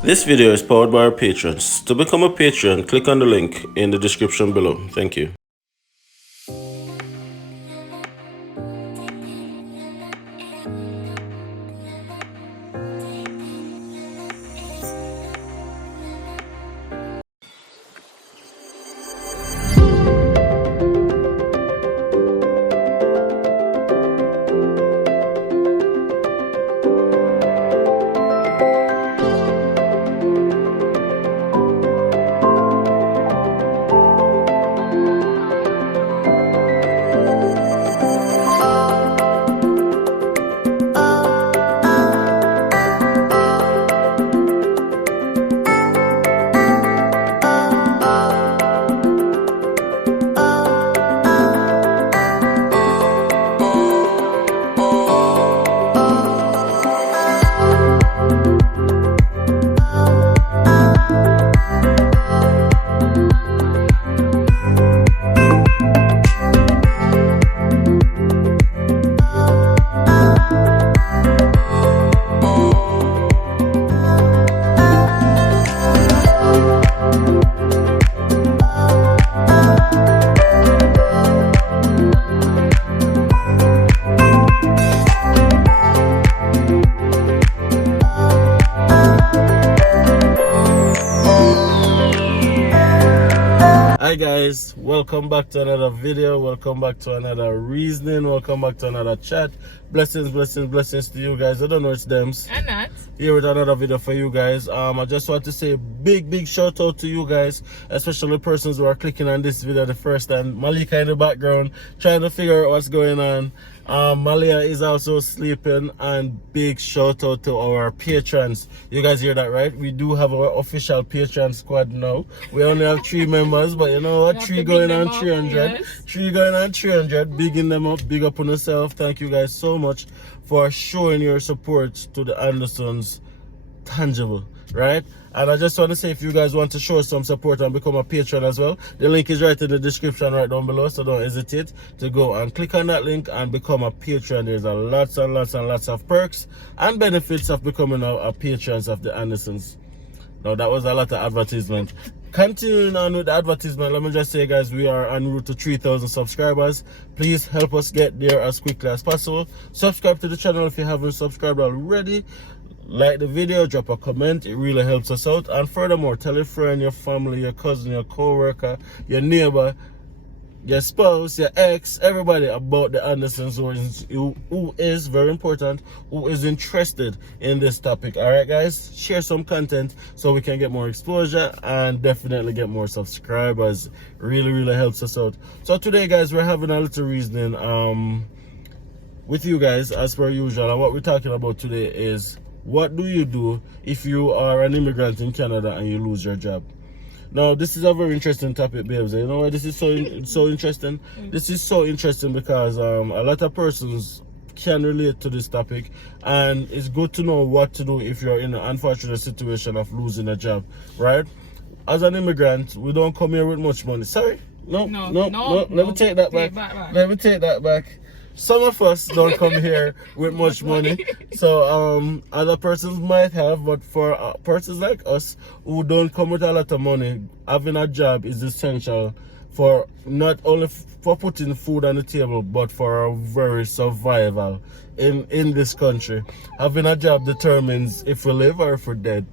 This video is powered by our patrons. To become a patron, click on the link in the description below. Thank you. Hi guys, welcome back to another video, welcome back to another reasoning, welcome back to another chat. Blessings to you guys. I don't know, it's Dems. I'm not. Here with another video for you guys. I just want to say big shout out to you guys, especially the persons who are clicking on this video the first time. Malika in the background trying to figure out what's going on. Malia is also sleeping, and big shout out to our patrons. You guys hear that, right? We do have our official patron squad now. We only have 3 members, but you know what? 3 going on 300. Yes. 3 going on 300. Bigging them up, big up on yourself. Thank you guys so much for showing your support to the Andersons. Tangible, right? And I just want to say, if you guys want to show some support and become a patron as well, the link is right in the description right down below, so don't hesitate to go and click on that link and become a patron. There's a lots of perks and benefits of becoming a patrons of the Andersons. Now that was a lot of advertisement. Continuing on with the advertisement, let me just say guys, we are en route to 3,000 subscribers. Please help us get there as quickly as possible. Subscribe to the channel if you haven't subscribed already. Like the video, drop a comment, it really helps us out. And furthermore, tell your friend, your family, your cousin, your co-worker, your neighbor, your spouse, your ex, everybody about the Andersons who is very important, who is interested in this topic. Alright guys, share some content so we can get more exposure and definitely get more subscribers. Really helps us out. So today guys, we're having a little reasoning with you guys as per usual, and what we're talking about today is, what do you do if you are an immigrant in Canada and you lose your job? Now, this is a very interesting topic, babes. You know why this is so interesting? This is so interesting because a lot of persons can relate to this topic, and it's good to know what to do if you're in an unfortunate situation of losing a job, right? As an immigrant, we don't come here with much money. Sorry? No. Let me take that back. Let me take that back. Some of us don't come here with much money, so other persons might have, but for persons like us who don't come with a lot of money, having a job is essential for not only for putting food on the table, but for our very survival in this country. Having a job determines if we live or if we're dead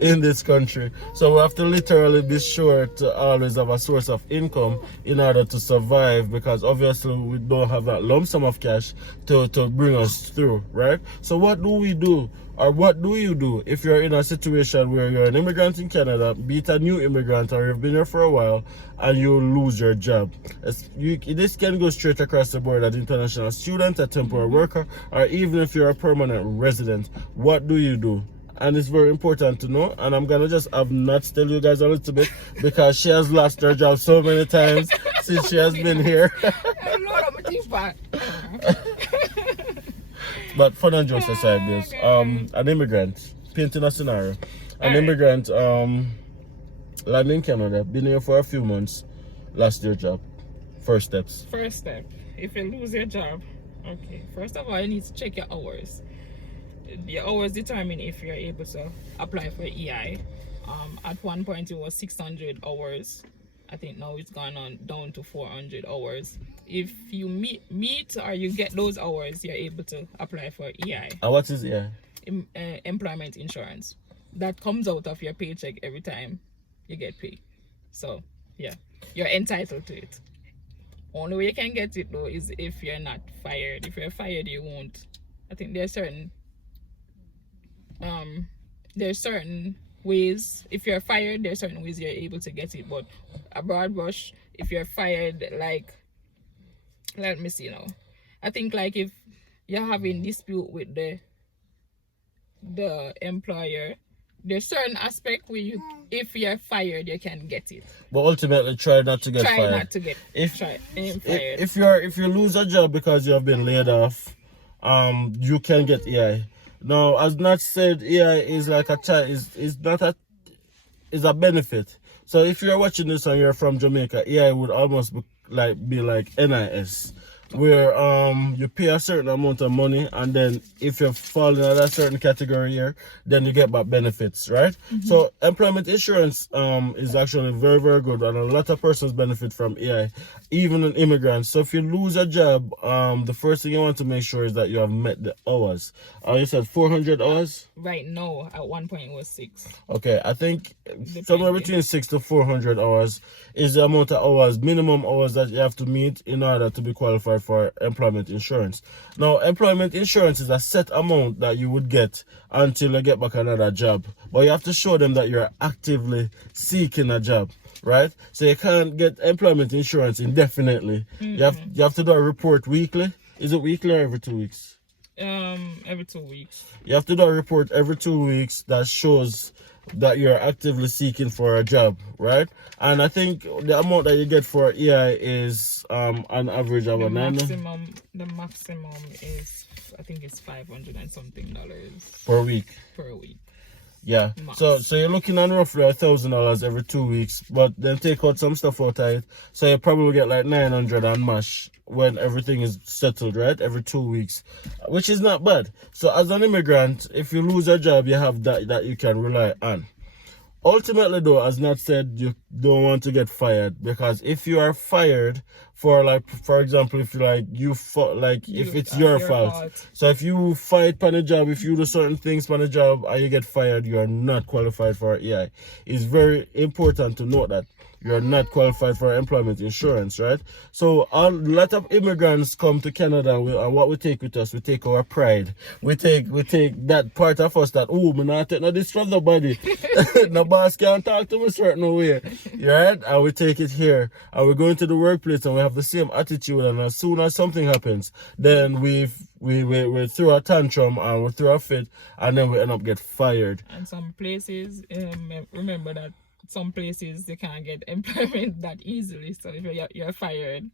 in this country. So we have to literally be sure to always have a source of income in order to survive, because obviously we don't have that lump sum of cash to bring us through, right? So what do we do? Or what do you do if you're in a situation where you're an immigrant in Canada, be it a new immigrant or you've been here for a while, and you lose your job? This can go straight across the board, as international student, a temporary worker, or even if you're a permanent resident. What do you do? And it's very important to know, and I'm gonna just have Nats tell you guys a little bit, because she has lost her job so many times since she has been here. But fun and jokes aside, this an immigrant, painting a scenario, an immigrant landed in Canada, been here for a few months, lost their job. First steps. First step, if you lose your job, okay, first of all, you need to check your hours. Your hours determine if you're able to apply for EI. At one point, it was 600 hours. I think now it's gone on down to 400 hours. If you meet or you get those hours, you're able to apply for EI. What is EI? Employment insurance. That comes out of your paycheck every time you get paid. So, yeah, you're entitled to it. Only way you can get it though is if you're not fired. If you're fired, you won't. I think there's certain ways. If you're fired, there's certain ways you're able to get it. But a broad brush, if you're fired, like, let me see now. I think like if you're having dispute with the employer, there's certain aspect where you, if you're fired, you can get it. But ultimately, try not to get fired. Try not to get fired. If you lose a job because you have been laid off, you can get EI. Now, as Nat said, EI is like is a benefit. So if you're watching this and you're from Jamaica, EI would almost be like NIS, where you pay a certain amount of money, and then if you fall in a certain category here, then you get back benefits, right? So employment insurance is actually very, very good, and a lot of persons benefit from EI, even an immigrant. So if you lose a job, the first thing you want to make sure is that you have met the hours. You said 400 hours? Right now, at one point it was 6. Okay, I think somewhere between 6 to 400 hours is the amount of hours, minimum hours that you have to meet in order to be qualified for employment insurance. Now, employment insurance is a set amount that you would get until you get back another job. But you have to show them that you're actively seeking a job, right? So you can't get employment insurance indefinitely. You have to do a report weekly. Is it weekly or every 2 weeks? Every 2 weeks. You have to do a report every 2 weeks that shows that you're actively seeking for a job, right? And I think the amount that you get for EI is an average of the maximum is, I think it's $500 and something per week. Yeah. So you're looking at roughly $1,000 every 2 weeks, but then take out some stuff out of it. So you probably get like 900 and mash when everything is settled, right? Every 2 weeks, which is not bad. So as an immigrant, if you lose a job, you have that you can rely on. Ultimately though, as Nat said, you don't want to get fired, because if you are fired for, like, for example, if if it's your fault. So if you fight on a job, if you do certain things on a job and you get fired, you are not qualified for EI. It's very important to note that you're not qualified for employment insurance, right? So a lot of immigrants come to Canada, and what we take with us, we take our pride. We take that part of us that, oh, me not take no this from nobody. No boss can't talk to me certain way, right? And we take it here, and we go into the workplace and we have the same attitude, and as soon as something happens, then we throw a tantrum and we throw a fit, and then we end up get fired. And some places, remember that some places they can't get employment that easily. So if you're fired,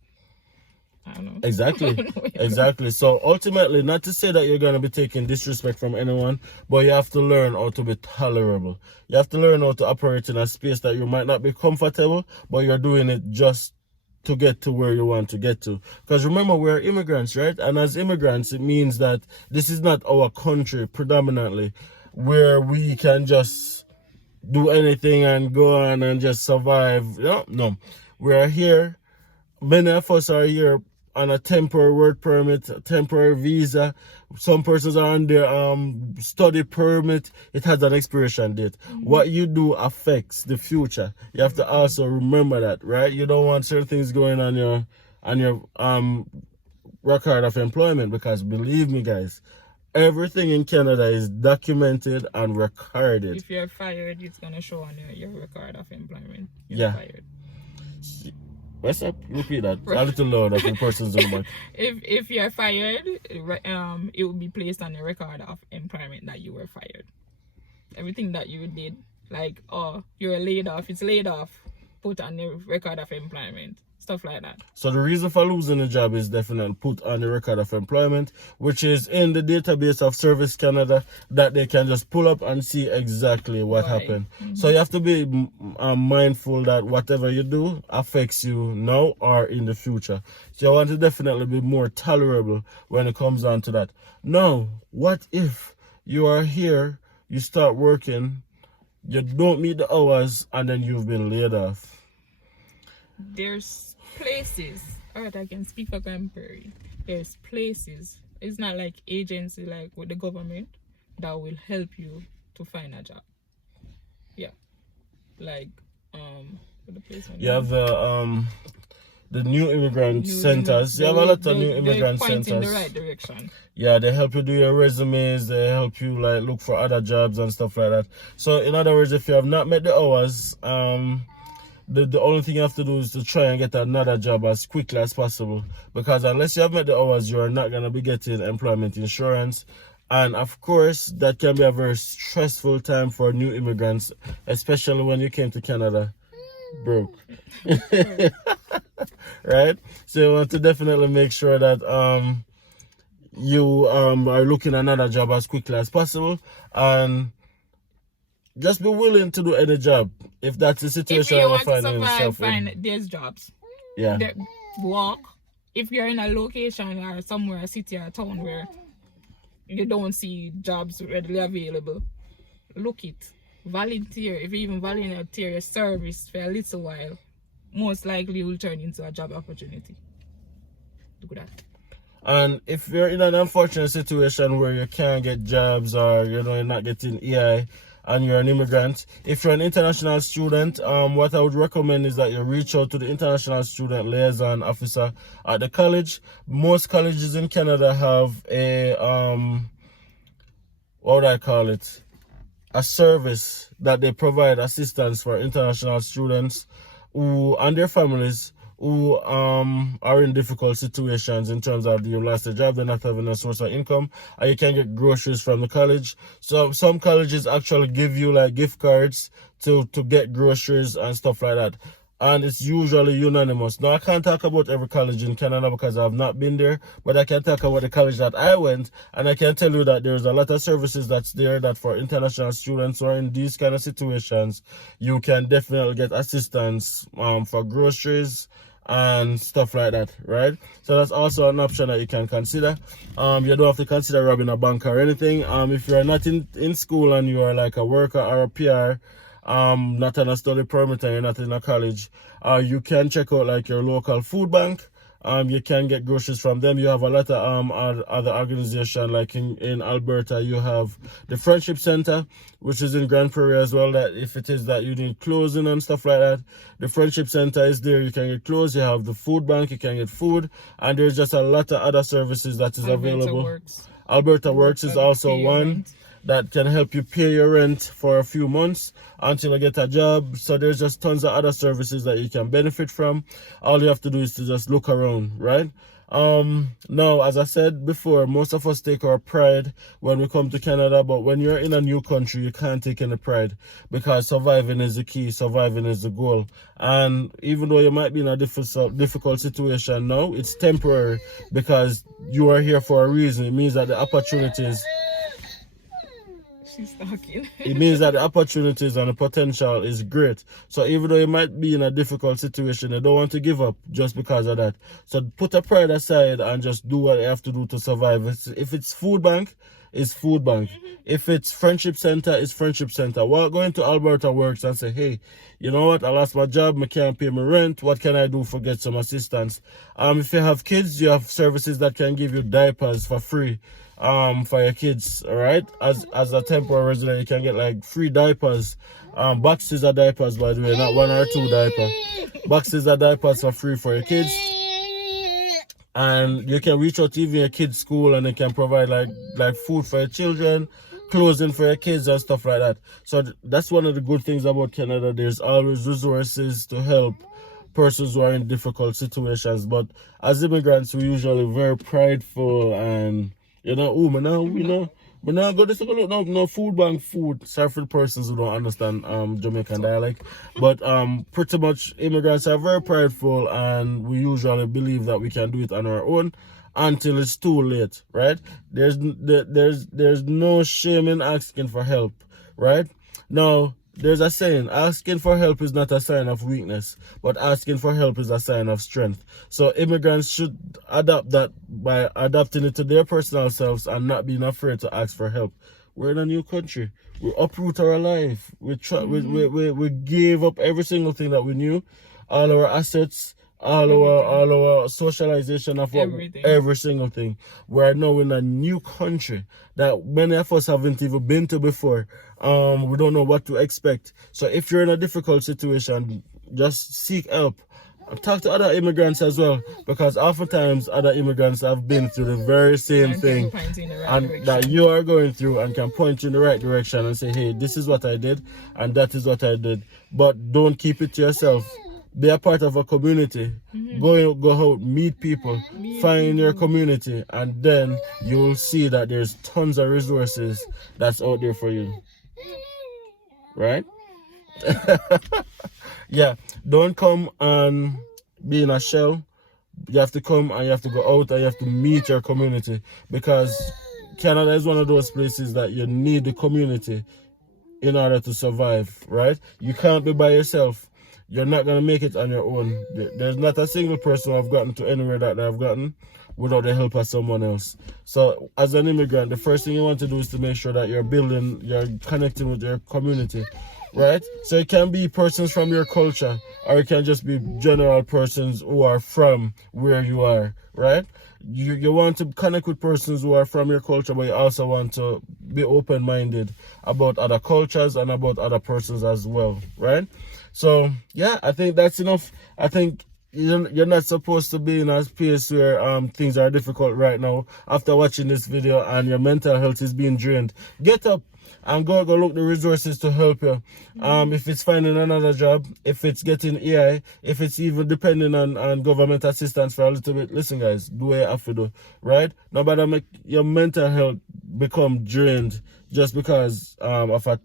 I don't know. Exactly. So ultimately, not to say that you're going to be taking disrespect from anyone, but you have to learn how to be tolerable. You have to learn how to operate in a space that you might not be comfortable, but you're doing it just to get to where you want to get to. Because remember, we're immigrants, right? And as immigrants, it means that this is not our country predominantly, where we can just do anything and go on and just survive. No. We're here. Many of us are here on a temporary work permit, a temporary visa. Some persons are on their study permit. It has an expiration date. What you do affects the future. You have to also remember that, right? You don't want certain things going on your record of employment, because believe me, guys, everything in Canada is documented and recorded. If you're fired, it's gonna show on your record of employment. You're fired. What's up? Repeat that. A little louder for persons in the back. If you're fired, it will be placed on your record of employment that you were fired. Everything that you did, like, you're laid off, it's laid off, put on the record of employment. Stuff like that. So the reason for losing a job is definitely put on the record of employment, which is in the database of Service Canada, that they can just pull up and see exactly what happened. So you have to be mindful that whatever you do affects you now or in the future. So you want to definitely be more tolerable when it comes down to that. Now, what if you are here, you start working, you don't meet the hours, and then you've been laid off. There's places, alright, I can speak for Prairie. There's places, it's not like agency like with the government that will help you to find a job. Yeah. Like what the place You have the new immigrant centers. You have a lot of new immigrant they point centers. in the right direction. Yeah, they help you do your resumes, they help you like look for other jobs and stuff like that. So in other words, if you have not met the hours, the only thing you have to do is to try and get another job as quickly as possible, because unless you have met the hours, you are not going to be getting employment insurance. And of course, that can be a very stressful time for new immigrants, especially when you came to Canada broke. Right? So you want to definitely make sure that you are looking at another job as quickly as possible, and just be willing to do any job if that's the situation if you you're want to finding survive, yourself find in. there's jobs. Yeah. Walk. If you're in a location or somewhere, a city or a town where you don't see jobs readily available, look it. Volunteer. If you even volunteer your service for a little while, most likely it will turn into a job opportunity. Do that. And if you're in an unfortunate situation where you can't get jobs, or you're not getting EI and you're an immigrant, if you're an international student, what I would recommend is that you reach out to the international student liaison officer at the college. Most colleges in Canada have a what would I call it? A service that they provide assistance for international students who and their families who are in difficult situations in terms of you lost a job, they're not having a source of income, and you can get groceries from the college. So some colleges actually give you like gift cards to get groceries and stuff like that. And it's usually unanimous. Now, I can't talk about every college in Canada because I've not been there, but I can talk about the college that I went, and I can tell you that there's a lot of services that's there that for international students or in these kind of situations, you can definitely get assistance for groceries and stuff like that, right? So that's also an option that you can consider. You don't have to consider robbing a bank or anything. If you're not in school and you are like a worker or a PR, not on a study permit and you're not in a college, you can check out like your local food bank. You can get groceries from them. You have a lot of other organizations, like in Alberta, you have the Friendship Center, which is in Grand Prairie as well, that if it is that you need clothing and stuff like that, the Friendship Center is there. You can get clothes. You have the food bank, you can get food, and there's just a lot of other services that is available. Alberta Works is also one that can help you pay your rent for a few months until you get a job. So there's just tons of other services that you can benefit from. All you have to do is to just look around, right? Now, as I said before, most of us take our pride when we come to Canada, but when you're in a new country, you can't take any pride, because surviving is the key, surviving is the goal. And even though you might be in a difficult situation now, it's temporary, because you are here for a reason. It means that the opportunities She's talking. It means that the opportunities and the potential is great. So even though you might be in a difficult situation, you don't want to give up just because of that. So put a pride aside and just do what you have to do to survive. If it's food bank, it's food bank. If it's Friendship Center, it's Friendship Center. Well, go into Alberta Works and say, hey, you know what? I lost my job. I can't pay my rent. What can I do for get some assistance? If you have kids, you have services that can give you diapers for free. For your kids, all right? As a temporary resident, you can get like free diapers, boxes of diapers, by the way, not one or two diapers. Boxes of diapers for free for your kids, and you can reach out to even your kids' school, and they can provide like food for your children, clothing for your kids, and stuff like that. So that's one of the good things about Canada. There's always resources to help persons who are in difficult situations. But as immigrants, we're usually very prideful and we're not going to look no food bank food. Sorry for the persons who don't understand Jamaican dialect. But pretty much immigrants are very prideful, and we usually believe that we can do it on our own until it's too late, right? There's no shame in asking for help, right? Now, there's a saying, asking for help is not a sign of weakness, but asking for help is a sign of strength. So immigrants should adapt that by adapting it to their personal selves and not being afraid to ask for help. we're in a new country. We uproot our life. We gave up every single thing that we knew, all our assets, all our socialization of every single thing. We are now in a new country that many of us haven't even been to before. We don't know what to expect. So if you're in a difficult situation, just seek help. Talk to other immigrants as well, because oftentimes other immigrants have been through the very same thing and that you are going through, and can point you in the right direction and say, hey, this is what I did and that is what I did. But don't keep it to yourself. Be a part of a community. Go out, meet people, find your community, and then you'll see that there's tons of resources that's out there for you. Right? Yeah, don't come and be in a shell. You have to come and you have to go out and you have to meet your community, because Canada is one of those places that you need the community in order to survive, right? You can't be by yourself. You're not going to make it on your own. There's not a single person who have gotten to anywhere that they've gotten without the help of someone else. So as an immigrant, the first thing you want to do is to make sure that you're connecting with your community. Right? So it can be persons from your culture, or it can just be general persons who are from where you are, right? You want to connect with persons who are from your culture, but you also want to be open-minded about other cultures and about other persons as well, right? So, yeah, I think that's enough. I think you're not supposed to be in a place where things are difficult right now after watching this video and your mental health is being drained. Get up and go look the resources to help you. If it's finding another job, if it's getting AI, if it's even depending on government assistance for a little bit. Listen, guys, do what you have to do, right? Nobody make your mental health become drained just because of a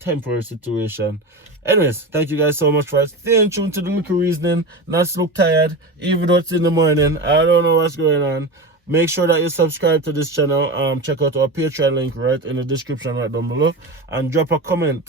temporary situation. Anyways, thank you guys so much for staying tuned to the little reasoning. Not look tired, even though it's in the morning. I don't know what's going on. Make sure that you subscribe to this channel. Check out our Patreon link right in the description right down below, and drop a comment.